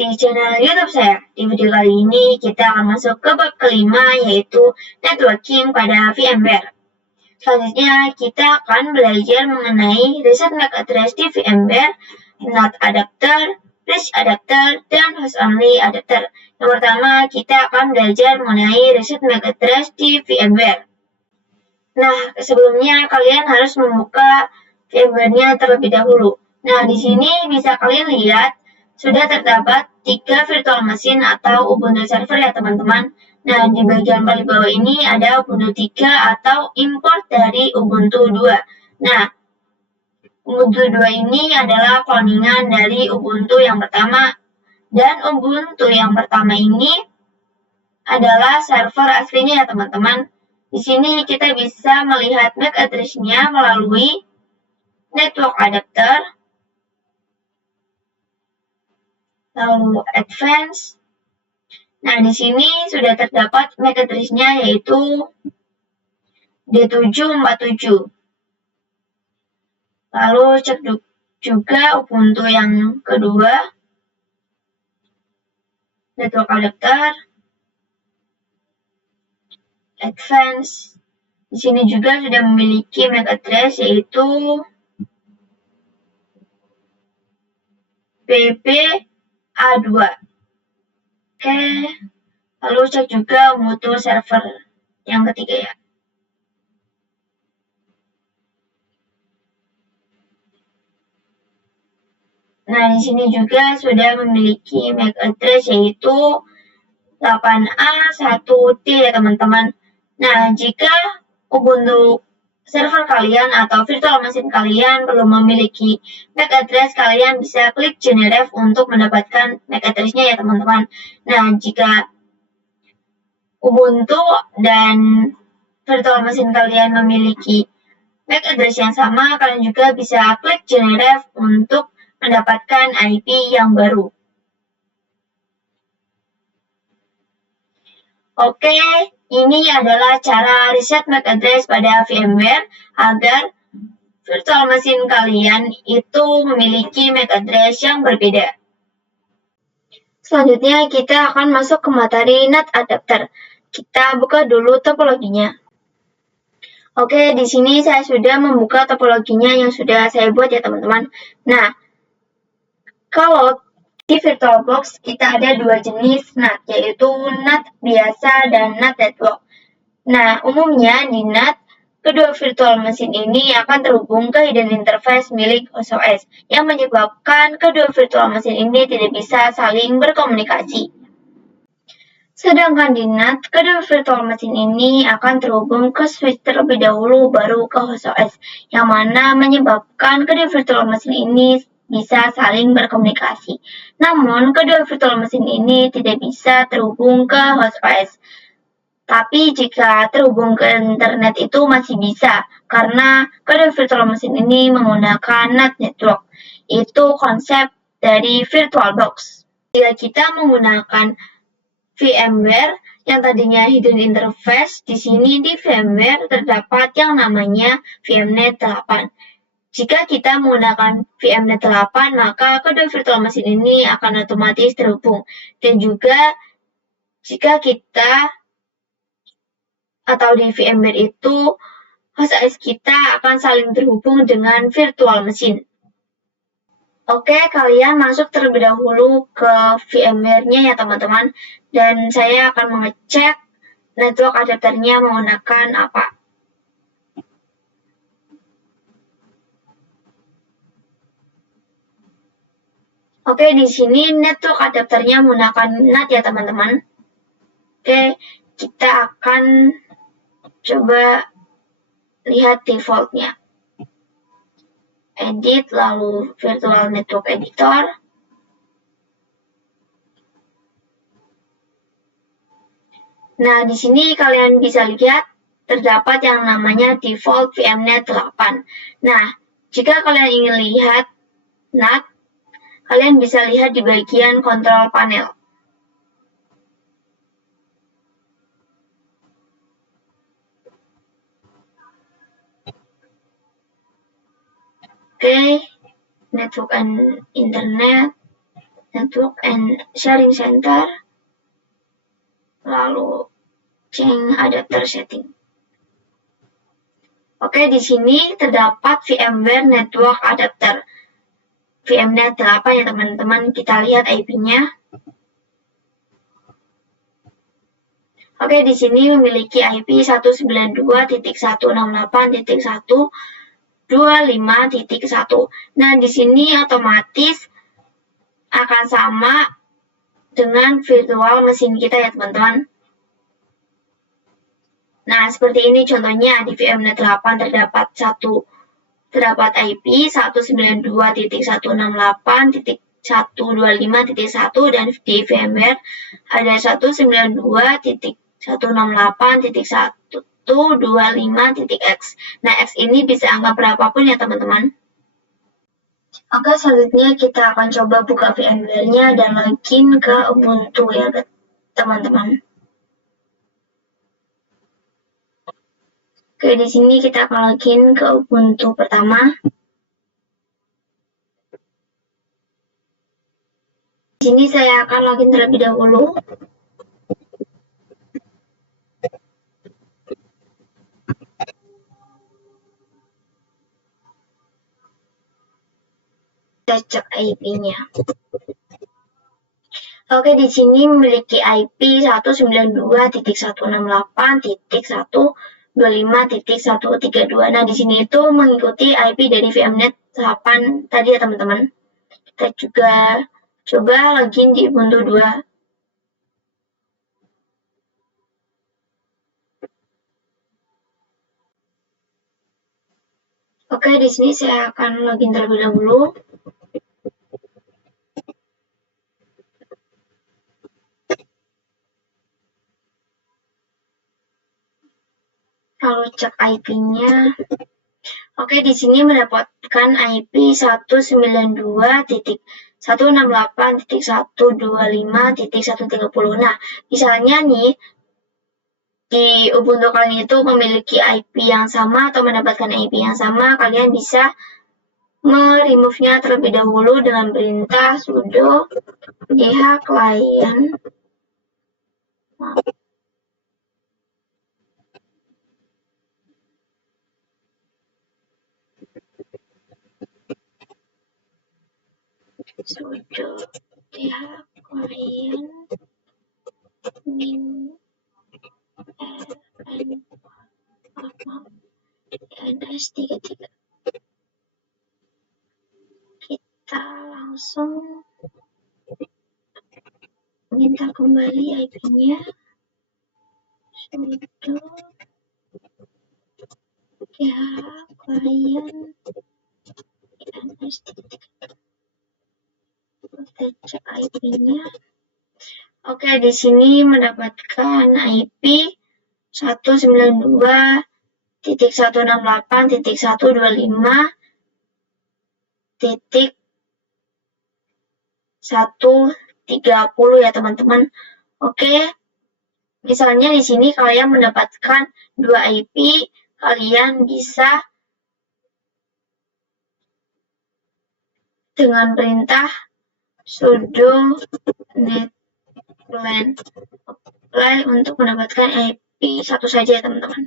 di channel YouTube saya. Di video kali ini kita akan masuk ke bab kelima, yaitu networking pada VMware. Selanjutnya kita akan belajar mengenai reset MAC address di VMware, NAT adapter, bridge adapter, dan host only adapter. Yang pertama, kita akan belajar mengenai reset MAC address di VMware. Nah, sebelumnya kalian harus membuka VMware-nya terlebih dahulu. Nah, di sini bisa kalian lihat sudah terdapat 3 virtual machine atau Ubuntu server ya teman-teman. Nah, di bagian paling bawah ini ada Ubuntu 3 atau import dari Ubuntu 2. Nah, Ubuntu 2 ini adalah cloningan dari Ubuntu yang pertama. Dan Ubuntu yang pertama ini adalah server aslinya ya teman-teman. Di sini kita bisa melihat MAC address-nya melalui network adapter, lalu advance. Nah, di sini sudah terdapat MAC address-nya yaitu D747. Lalu cek juga Ubuntu yang kedua, network adapter, advance. Di sini juga sudah memiliki MAC address yaitu PPA2. Oke, lalu cek juga Ubuntu server yang ketiga ya. Nah, di sini juga sudah memiliki MAC address yaitu 8A1D ya teman-teman. Nah, jika Ubuntu server kalian atau virtual machine kalian belum memiliki MAC address, kalian bisa klik generate untuk mendapatkan MAC address-nya ya teman-teman. Nah, jika Ubuntu dan virtual machine kalian memiliki MAC address yang sama, kalian juga bisa klik generate untuk mendapatkan IP yang baru. Oke, ini adalah cara reset MAC address pada VMware agar virtual machine kalian itu memiliki MAC address yang berbeda. Selanjutnya kita akan masuk ke materi NAT adapter. Kita buka dulu topologinya. Oke, di sini saya sudah membuka topologinya yang sudah saya buat ya teman-teman. Nah, kalau di VirtualBox kita ada dua jenis NAT, yaitu NAT biasa dan NAT network. Nah, umumnya di NAT, kedua virtual machine ini akan terhubung ke hidden interface milik OS, yang menyebabkan kedua virtual machine ini tidak bisa saling berkomunikasi. Sedangkan di NAT, kedua virtual machine ini akan terhubung ke switch terlebih dahulu baru ke host OS, yang mana menyebabkan kedua virtual machine ini bisa saling berkomunikasi. Namun, kedua virtual machine ini tidak bisa terhubung ke host OS. Tapi jika terhubung ke internet itu masih bisa, karena kedua virtual machine ini menggunakan NAT network. Itu konsep dari VirtualBox. Jika kita menggunakan VMware yang tadinya hidden interface, di sini di VMware terdapat yang namanya VMnet 8. Jika kita menggunakan VMnet 8, maka kedua virtual machine ini akan otomatis terhubung. Dan juga jika kita atau di VMware itu, host OS kita akan saling terhubung dengan virtual machine. Oke, kalian masuk terlebih dahulu ke VMware-nya ya teman-teman. Dan saya akan mengecek network adapternya menggunakan apa. Oke, di sini network adapternya menggunakan NAT ya teman-teman. Oke, kita akan coba lihat defaultnya. Edit, lalu virtual network editor. Nah, di sini kalian bisa lihat terdapat yang namanya default VMnet 8. Nah, jika kalian ingin lihat NAT, kalian bisa lihat di bagian control panel. Oke, network and internet. Network and Sharing Center, lalu change adapter setting. Oke, di sini terdapat VMware Network Adapter. VMNet 8 ya teman-teman, kita lihat IP-nya. Oke, di sini memiliki IP 192.168.1.25.1. Nah, di sini otomatis akan sama dengan virtual mesin kita ya teman-teman. Nah, seperti ini contohnya di VMNet 8 terdapat IP 192.168.125.1 dan di VMware ada 192.168.125.x. Nah, X ini bisa angka berapapun ya teman-teman. Oke, selanjutnya kita akan coba buka VMware-nya dan login ke Ubuntu ya teman-teman. Oke, di sini kita akan login ke Ubuntu pertama. Di sini saya akan login terlebih dahulu. Kita cek IP-nya. Oke, di sini memiliki IP 192.168.125.132. Nah, di sini itu mengikuti IP dari VMNet 8 tadi ya teman-teman. Kita juga coba login di Ubuntu 2. Oke, di sini saya akan login terlebih dahulu. Lalu cek IP-nya. Oke, di sini mendapatkan IP 192.168.125.130. Nah, misalnya nih, di Ubuntu kalian itu memiliki IP yang sama atau mendapatkan IP yang sama, kalian bisa meremove-nya terlebih dahulu dengan perintah sudo dhclient sudo dhclient min ls33. Kita langsung minta kembali IP-nya sudo dhclient ls33. Kita cek IP-nya. Oke, di sini mendapatkan IP 192.168.125.130 ya teman-teman. Oke, misalnya di sini kalian mendapatkan 2 IP, kalian bisa dengan perintah sudo netclient apply untuk mendapatkan IP satu saja ya teman-teman.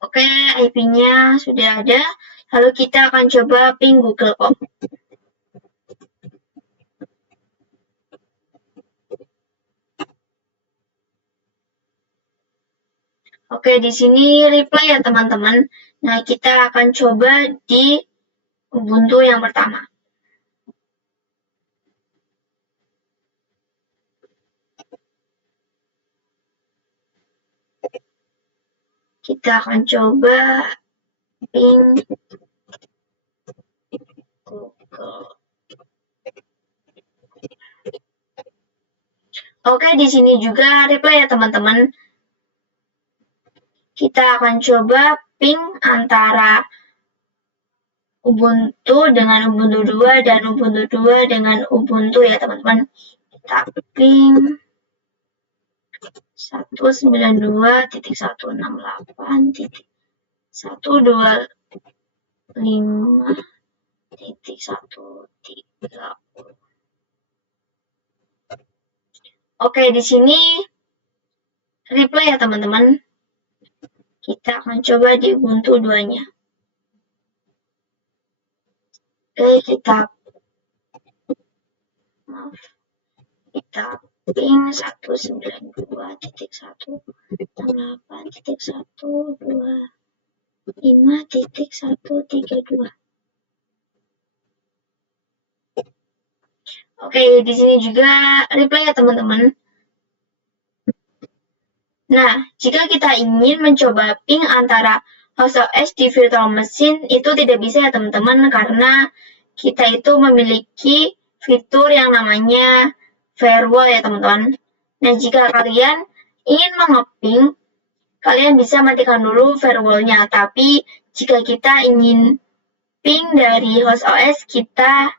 Oke, IP-nya sudah ada. Lalu kita akan coba ping Google.com. Oke, di sini reply ya teman-teman. Nah, kita akan coba di Ubuntu yang pertama. Kita akan coba ping Google. Oke, di sini juga reply ya teman-teman. Kita akan coba ping antara Ubuntu dengan Ubuntu 2 dan Ubuntu 2 dengan Ubuntu ya teman-teman. Kita ping 192.168. 125.130. Oke, di sini replay ya teman-teman. Kita akan coba di Ubuntu 2-nya. Oke, kita ping 192.168.125.132. Oke, di sini juga replay ya teman-teman. Nah, jika kita ingin mencoba ping antara host OS di virtual machine, itu tidak bisa ya teman-teman, karena kita itu memiliki fitur yang namanya firewall ya teman-teman. Nah, jika kalian ingin mengeping, kalian bisa matikan dulu firewall-nya. Tapi jika kita ingin ping dari host OS kita,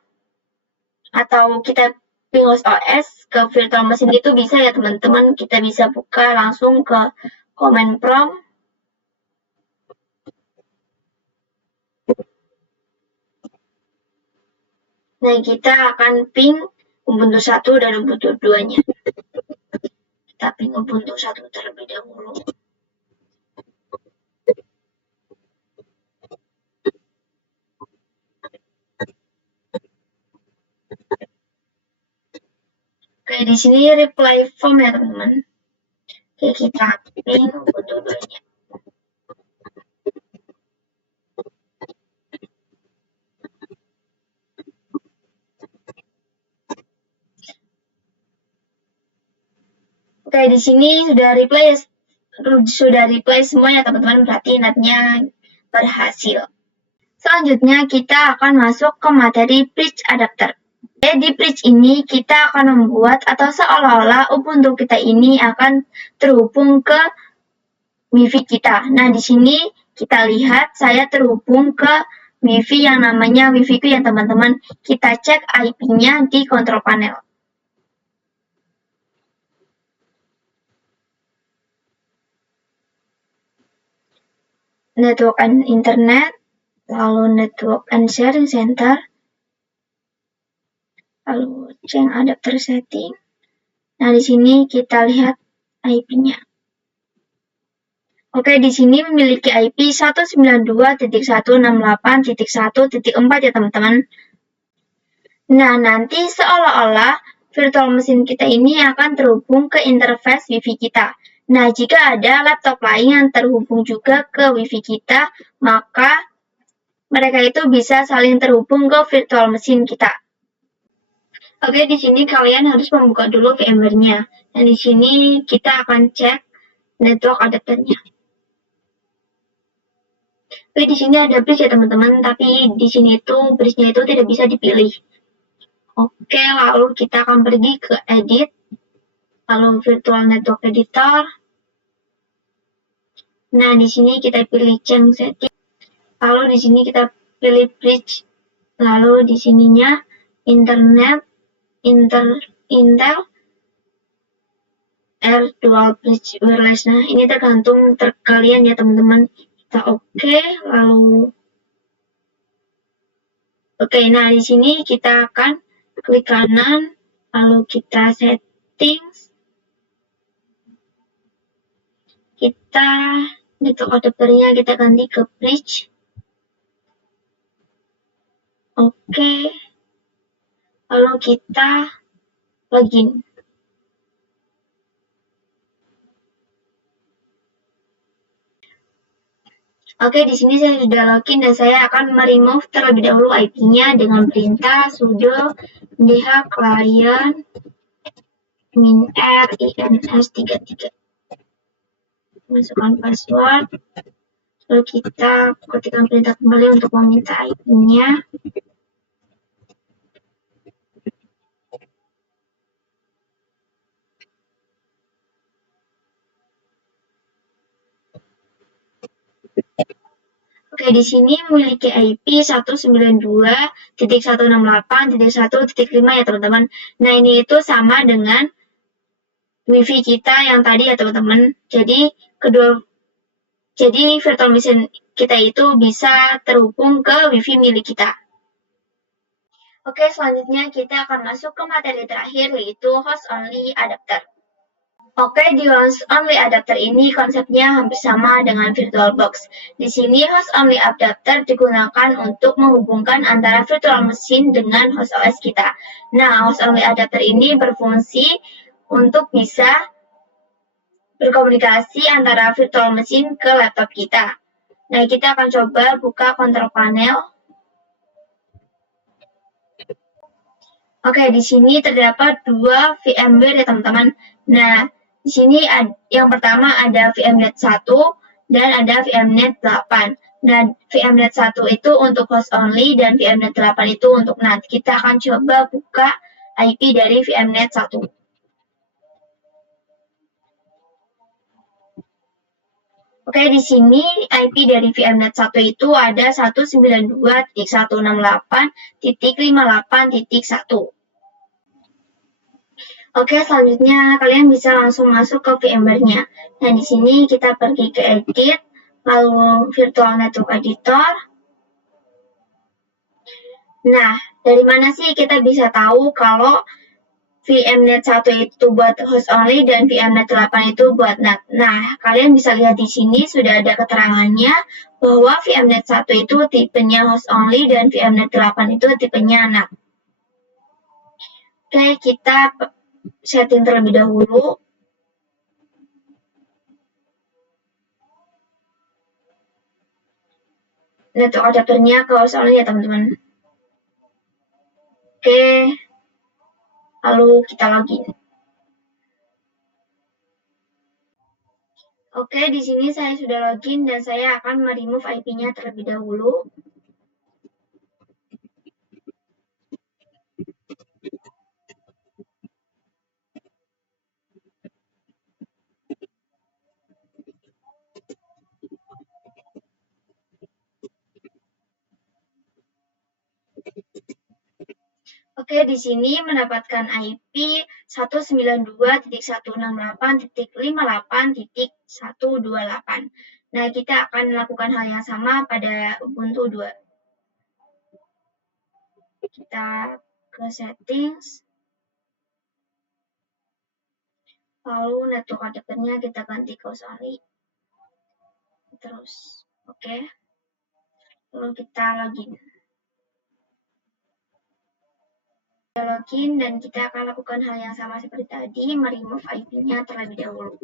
atau kita ping host OS ke virtual machine itu bisa ya teman-teman. Kita bisa buka langsung ke command prompt. Nah, kita akan ping Ubuntu 1 dan Ubuntu 2-nya. Kita ping Ubuntu 1 terlebih dahulu. Oke, di sini reply form ya teman-teman. Oke, kita ping Ubuntu 2-nya. Oke, di sini sudah reply semua ya teman-teman, berarti netnya berhasil. Selanjutnya kita akan masuk ke materi bridge adapter. Di bridge ini kita akan membuat atau seolah-olah Ubuntu kita ini akan terhubung ke Wi-Fi kita. Nah, di sini kita lihat saya terhubung ke Wi-Fi yang namanya Wi-Fi ku ya teman-teman. Kita cek IP-nya di control panel. Network and Internet, lalu Network and Sharing Center, lalu change adapter setting. Nah, di sini kita lihat IP-nya. Oke, di sini memiliki IP 192.168.1.4 ya teman-teman. Nah, nanti seolah-olah virtual machine kita ini akan terhubung ke interface Wi-Fi kita. Nah, jika ada laptop lain yang terhubung juga ke Wi-Fi kita, maka mereka itu bisa saling terhubung ke virtual machine kita. Oke, di sini kalian harus membuka dulu VMware-nya. Dan di sini kita akan cek network adapternya. Oke, di sini ada bridge ya teman-teman, tapi di sini itu bridge-nya itu tidak bisa dipilih. Oke, lalu kita akan pergi ke edit, lalu virtual network editor. Nah, di sini kita pilih change setting, lalu di sini kita pilih bridge, lalu di sininya internet, Intel R dual bridge wireless. Nah, ini tergantung kalian ya teman-teman. Kita oke, lalu oke. Nah, di sini kita akan klik kanan, lalu kita settings, kita network adapternya kita ganti ke bridge. Oke, lalu kita login. Oke, di sini saya sudah login dan saya akan meremove terlebih dahulu IP-nya dengan perintah sudo mdh client -r ins33. Masukkan password, lalu kita ketikkan perintah kembali untuk meminta IP-nya. Oke, di sini memiliki IP 192.168.1.5 ya teman-teman. Nah, ini itu sama dengan Wi-Fi kita yang tadi ya teman-teman. Jadi virtual machine kita itu bisa terhubung ke WiFi milik kita. Oke, selanjutnya kita akan masuk ke materi terakhir, yaitu host only adapter. Oke, di host only adapter ini konsepnya hampir sama dengan VirtualBox. Di sini host only adapter digunakan untuk menghubungkan antara virtual machine dengan host OS kita. Nah, host only adapter ini berfungsi untuk bisa berkomunikasi antara virtual machine ke laptop kita. Nah, kita akan coba buka control panel. Oke, di sini terdapat dua VMware ya teman-teman. Nah, di sini yang pertama ada VMnet 1 dan ada VMnet 8. Nah, VMnet 1 itu untuk host only dan VMnet 8 itu untuk NAT. Kita akan coba buka IP dari VMnet 1. Oke, di sini IP dari VMnet 1 itu ada 192.168.58.1. Oke, selanjutnya kalian bisa langsung masuk ke VMware-nya. Nah, di sini kita pergi ke Edit, lalu Virtual Network Editor. Nah, dari mana sih kita bisa tahu kalau VMnet 1 itu buat host only dan VMnet 8 itu buat NAT? Nah, kalian bisa lihat di sini sudah ada keterangannya bahwa VMnet 1 itu tipenya host only dan VMnet 8 itu tipenya NAT. Oke, kita setting terlebih dahulu. Network adapternya ke host only ya teman-teman. Oke, lalu kita login. Oke, di sini saya sudah login dan saya akan meremove IP-nya terlebih dahulu. Oke, di sini mendapatkan IP 192.168.58.128. Nah, kita akan melakukan hal yang sama pada Ubuntu 2. Kita ke settings. Lalu network adapternya kita ganti ke host only. Terus, oke. Lalu kita login. Login dan kita akan lakukan hal yang sama seperti tadi, meremove IP-nya terlebih dahulu.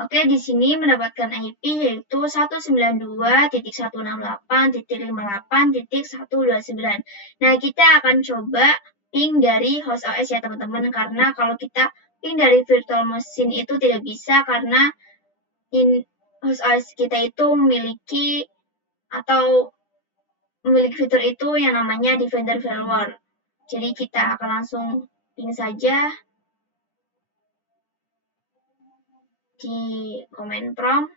Oke, di sini mendapatkan IP yaitu 192.168.58.129. Nah, kita akan coba ping dari host OS ya teman-teman, karena kalau kita ping dari virtual machine itu tidak bisa karena host OS kita itu memiliki fitur itu yang namanya Defender Firewall. Jadi kita akan langsung ping saja di command prompt.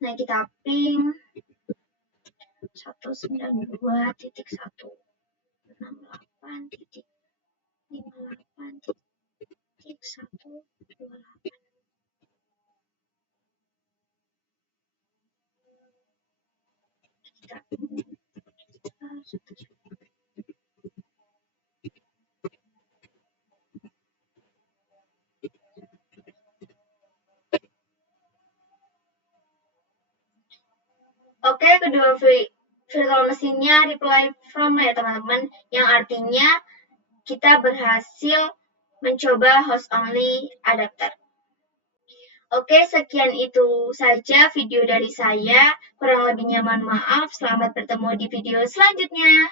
Nah, kita ping 192.168.58.128. Oke, kedua virtual mesinnya reply from ya teman-teman, yang artinya kita berhasil mencoba host only adapter. Oke, sekian itu saja video dari saya. Kurang lebihnya mohon maaf. Selamat bertemu di video selanjutnya.